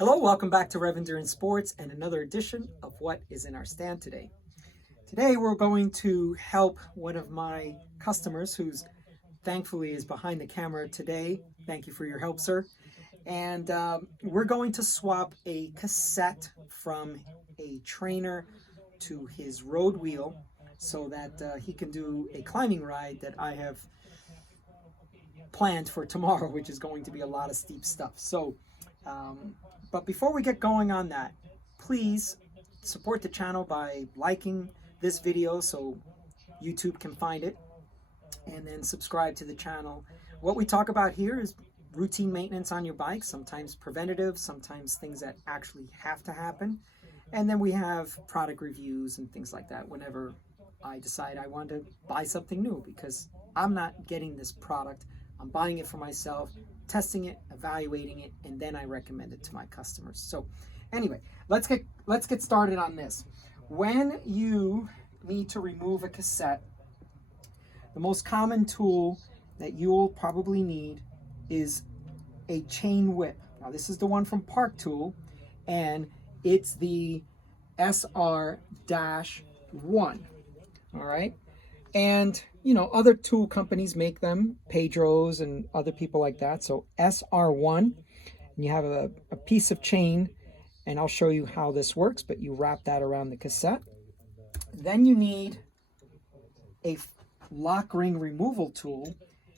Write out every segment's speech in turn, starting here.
Hello, welcome back to Rev Endurance Sports and another edition of What is in Our Stand today. Today we're going to help one of my customers who's thankfully is behind the camera today. Thank you for your help, sir. And we're going to swap a cassette from a trainer to his road wheel so that he can do a climbing ride that I have planned for tomorrow, which is going to be a lot of steep stuff. But before we get going on that, please support the channel by liking this video so YouTube can find it, and then subscribe to the channel. What we talk about here is routine maintenance on your bike, sometimes preventative, sometimes things that actually have to happen. And then we have product reviews and things like that whenever I decide I want to buy something new, because I'm not getting this product. I'm buying it for myself, testing it, evaluating it, and then I recommend it to my customers. So anyway, let's get started on this. When you need to remove a cassette, the most common tool that you'll probably need is a chain whip. Now this is the one from Park Tool, and it's the SR-1. All right. And, you know, other tool companies make them, Pedro's and other people like that. So SR1, and you have a piece of chain, and I'll show you how this works, but you wrap that around the cassette. Then you need a lock ring removal tool.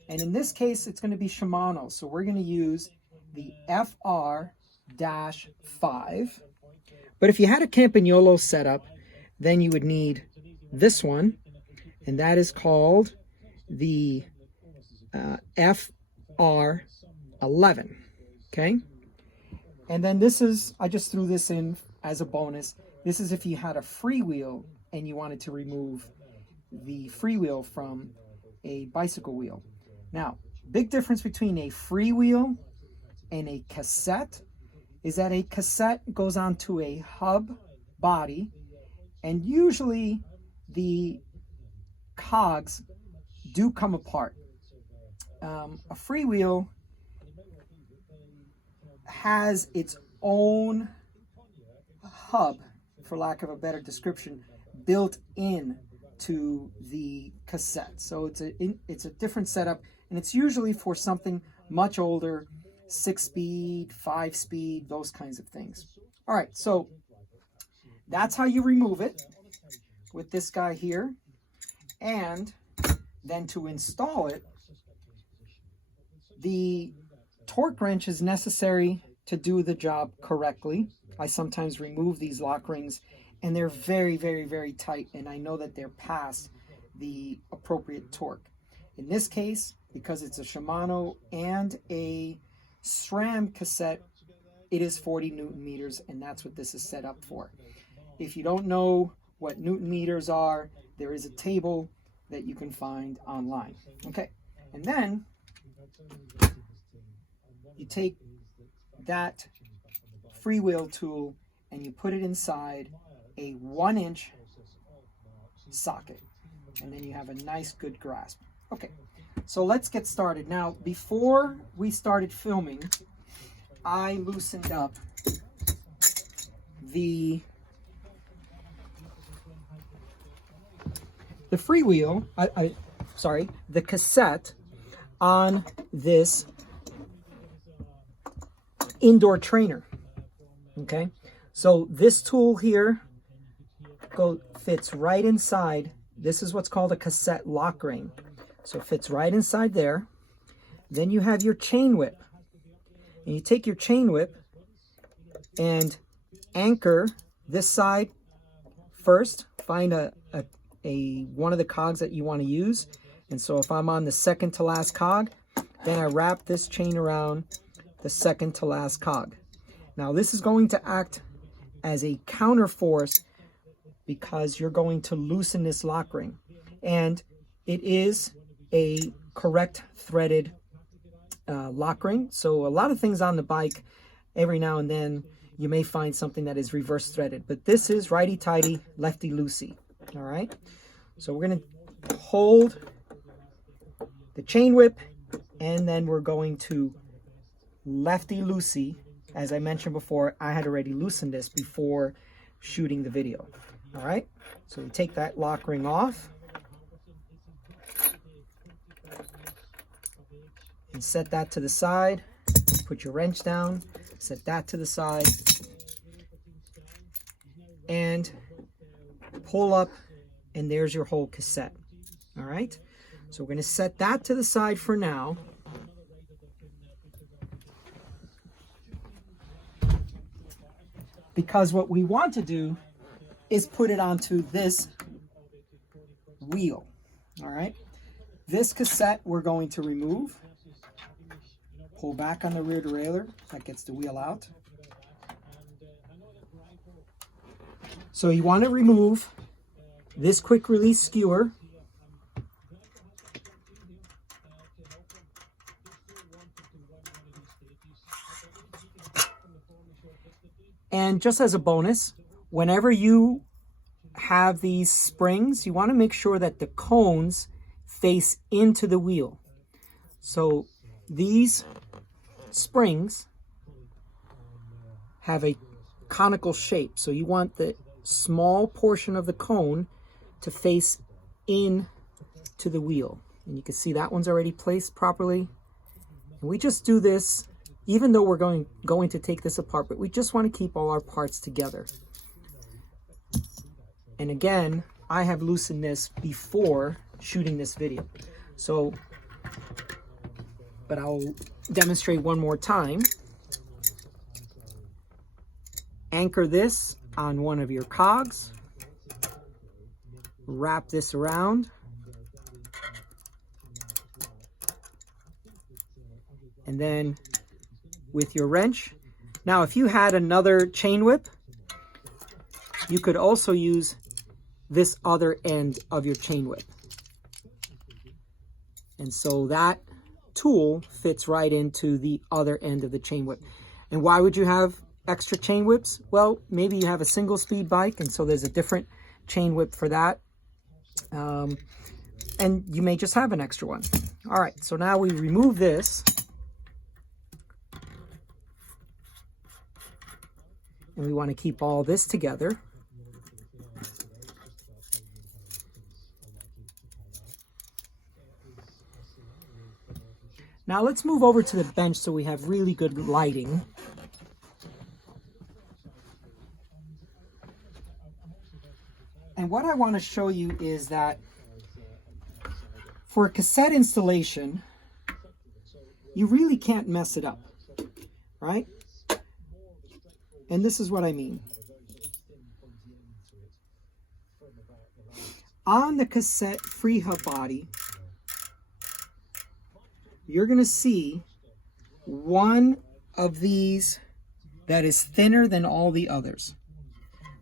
And in this case, it's going to be Shimano. So we're going to use the FR-5. But if you had a Campagnolo setup, then you would need this one. And that is called the FR11, okay? And then this is, I just threw this in as a bonus. This is if you had a freewheel and you wanted to remove the freewheel from a bicycle wheel. Now, big difference between a freewheel and a cassette is that a cassette goes onto a hub body, and usually the cogs do come apart. A freewheel has its own hub, for lack of a better description, built in to the cassette. So it's a different setup, and it's usually for something much older, 6-speed, 5-speed, those kinds of things. All right, so that's how you remove it with this guy here. And then to install it, the torque wrench is necessary to do the job correctly. I sometimes remove these lock rings, and they're very, very, very tight, and I know that they're past the appropriate torque. In this case, because it's a Shimano and a SRAM cassette, it is 40 Newton meters, and that's what this is set up for. If you don't know what Newton meters are, there is a table that you can find online. Okay, and then you take that freewheel tool and you put it inside a 1-inch socket, and then you have a nice good grasp. Okay, so let's get started. Now, before we started filming, I loosened up the freewheel, the cassette on this indoor trainer. Okay, so this tool here fits right inside. This is what's called a cassette lock ring. So it fits right inside there. Then you have your chain whip. And you take your chain whip and anchor this side first. Find one of the cogs that you want to use. And so if I'm on the second to last cog, then I wrap this chain around the second to last cog. Now this is going to act as a counter force because you're going to loosen this lock ring. And it is a correct threaded lock ring. So a lot of things on the bike, every now and then you may find something that is reverse threaded, but this is righty-tighty, lefty-loosey. All right, so we're going to hold the chain whip, and then we're going to lefty-loosey as I mentioned before, I had already loosened this before shooting the video. All right, so we take that lock ring off and set that to the side. Put your wrench down, set that to the side, and pull up, and there's your whole cassette. All right, so we're going to set that to the side for now. Because what we want to do is put it onto this wheel. All right, this cassette we're going to remove. Pull back on the rear derailleur, that gets the wheel out. So you want to remove this quick release skewer. And just as a bonus, whenever you have these springs, you want to make sure that the cones face into the wheel. So these springs have a conical shape, so you want the small portion of the cone to face in to the wheel. And you can see that one's already placed properly. And we just do this even though we're going to take this apart, but we just want to keep all our parts together. And again, I have loosened this before shooting this video. So, but I'll demonstrate one more time. Anchor this on one of your cogs. Wrap this around. And then with your wrench. Now, if you had another chain whip, you could also use this other end of your chain whip. And so that tool fits right into the other end of the chain whip. And why would you have extra chain whips? Well, maybe you have a single speed bike, and so there's a different chain whip for that. And you may just have an extra one. All right, so now we remove this. And we want to keep all this together. Now let's move over to the bench so we have really good lighting. And what I want to show you is that for a cassette installation, you really can't mess it up, right? And this is what I mean. On the cassette free hub body, you're going to see one of these that is thinner than all the others.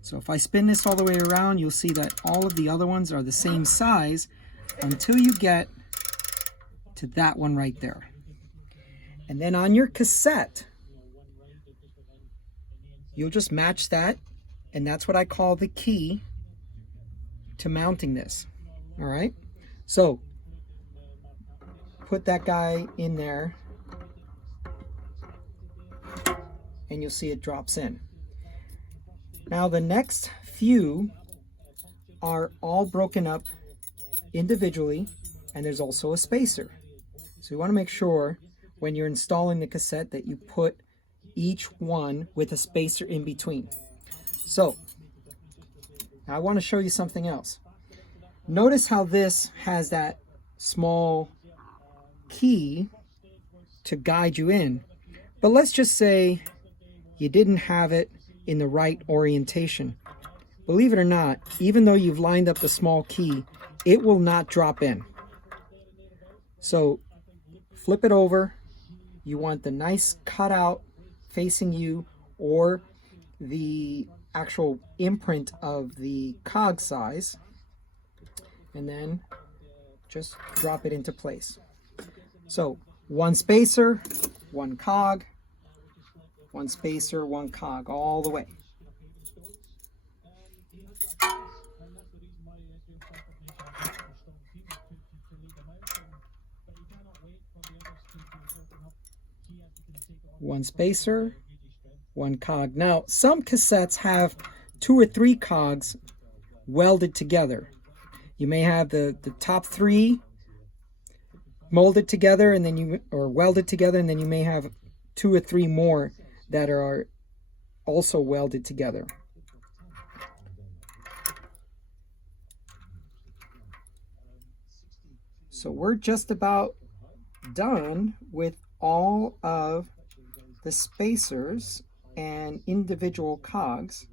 So if I spin this all the way around, you'll see that all of the other ones are the same size until you get to that one right there. And then on your cassette, you'll just match that, and that's what I call the key to mounting this. All right, so put that guy in there, and you'll see it drops in. Now the next few are all broken up individually, and there's also a spacer. So you want to make sure when you're installing the cassette that you put each one with a spacer in between. So now I want to show you something else. Notice how this has that small key to guide you in, but let's just say you didn't have it in the right orientation. Believe it or not, even though you've lined up the small key, it will not drop in. So flip it over. You want the nice cutout facing you, or the actual imprint of the cog size, and then just drop it into place. So one spacer, one cog, one spacer, one cog, all the way. One spacer, one cog. Now, some cassettes have 2 or 3 cogs welded together. You may have the top 3 molded together, and then welded together, and then you may have 2 or 3 more that are also welded together. So we're just about done with all of the spacers and individual cogs.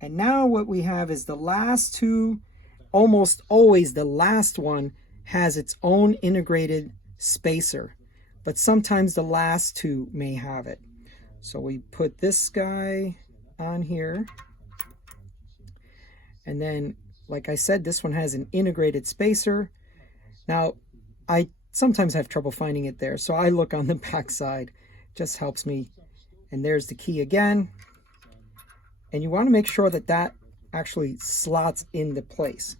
And now what we have is the last 2, almost always the last one has its own integrated spacer, but sometimes the last 2 may have it. So we put this guy on here, and then, like I said, this one has an integrated spacer. Now, I sometimes have trouble finding it there, so I look on the back side. Just helps me. And there's the key again. And you want to make sure that that actually slots into place.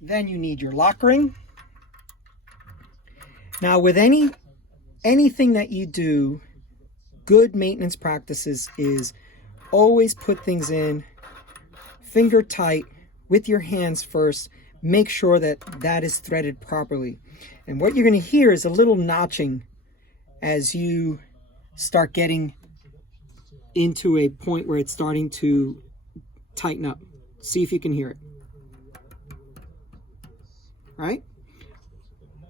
Then you need your lock ring. Now, with anything that you do, good maintenance practices is always put things in finger tight with your hands first. Make sure that that is threaded properly. And what you're going to hear is a little notching as you start getting into a point where it's starting to tighten up. See if you can hear it. Right?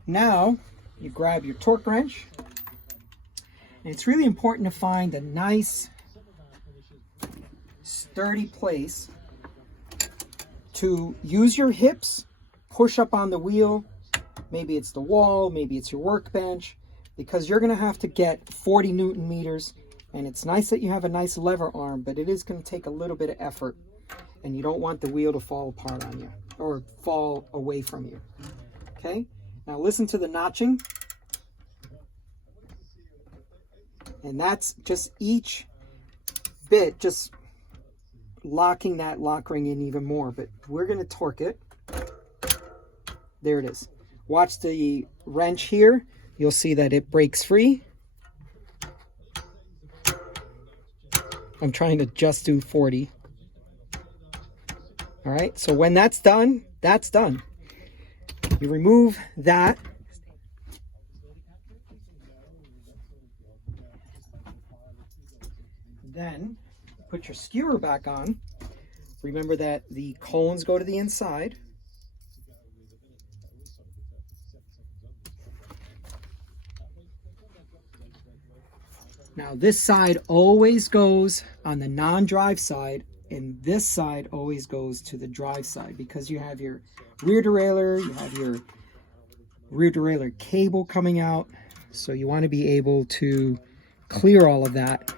Now you grab your torque wrench. And it's really important to find a nice sturdy place to use your hips, push up on the wheel. Maybe it's the wall, maybe it's your workbench, because you're going to have to get 40 Newton meters. And it's nice that you have a nice lever arm, but it is going to take a little bit of effort, and you don't want the wheel to fall apart on you or fall away from you. Okay, now listen to the notching. And that's just each bit, just locking that lock ring in even more. But we're going to torque it. There it is. Watch the wrench here. You'll see that it breaks free. I'm trying to just do 40. All right, so when that's done, that's done. You remove that. Then put your skewer back on. Remember that the cones go to the inside. Now this side always goes on the non-drive side, and this side always goes to the drive side, because you have your rear derailleur, you have your rear derailleur cable coming out, so you want to be able to clear all of that.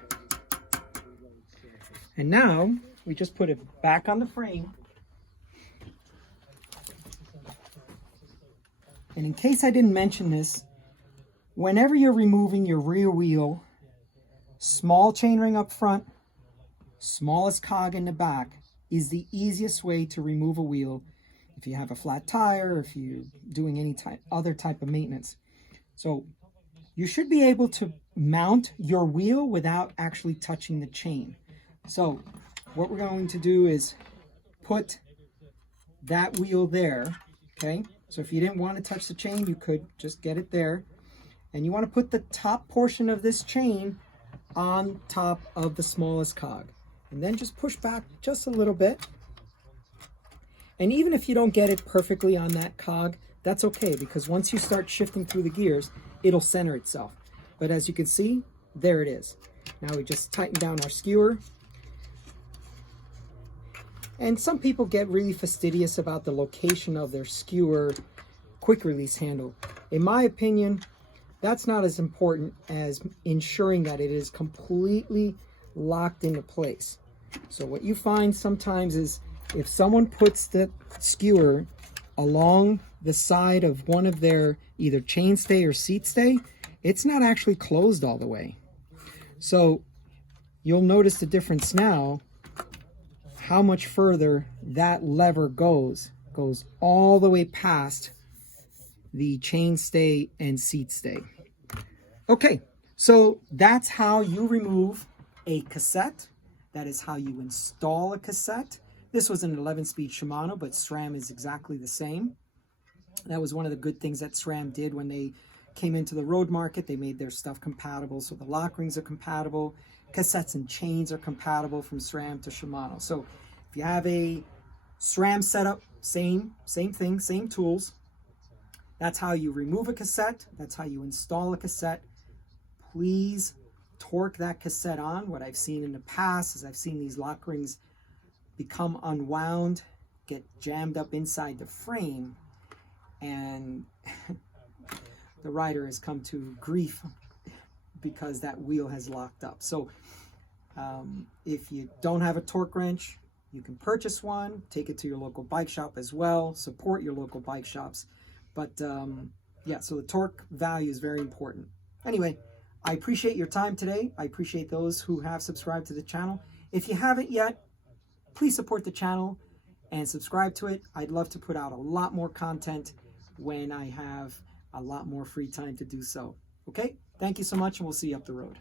And now we just put it back on the frame. And in case I didn't mention this, whenever you're removing your rear wheel, small chainring up front, smallest cog in the back is the easiest way to remove a wheel if you have a flat tire, if you're doing any other type of maintenance. So you should be able to mount your wheel without actually touching the chain. So what we're going to do is put that wheel there, okay? So if you didn't want to touch the chain, you could just get it there. And you want to put the top portion of this chain on top of the smallest cog. And then just push back just a little bit. And even if you don't get it perfectly on that cog, that's okay, because once you start shifting through the gears, it'll center itself. But as you can see, there it is. Now we just tighten down our skewer. And some people get really fastidious about the location of their skewer quick release handle. In my opinion, that's not as important as ensuring that it is completely locked into place. So what you find sometimes is if someone puts the skewer along the side of one of their either chainstay or seat stay, it's not actually closed all the way. So you'll notice the difference now, how much further that lever goes all the way past the chain stay and seat stay. Okay, so that's how you remove a cassette. That is how you install a cassette. This was an 11-speed Shimano, but SRAM is exactly the same. That was one of the good things that SRAM did when they came into the road market. They made their stuff compatible, so the lock rings are compatible. Cassettes and chains are compatible from SRAM to Shimano. So if you have a SRAM setup, same thing, same tools. That's how you remove a cassette. That's how you install a cassette. Please torque that cassette on. What I've seen in the past is I've seen these lock rings become unwound, get jammed up inside the frame, and the rider has come to grief because that wheel has locked up. So if you don't have a torque wrench, you can purchase one, take it to your local bike shop as well, support your local bike shops. But yeah, so the torque value is very important. Anyway, I appreciate your time today. I appreciate those who have subscribed to the channel. If you haven't yet, please support the channel and subscribe to it. I'd love to put out a lot more content when I have a lot more free time to do so. Okay? Thank you so much, and we'll see you up the road.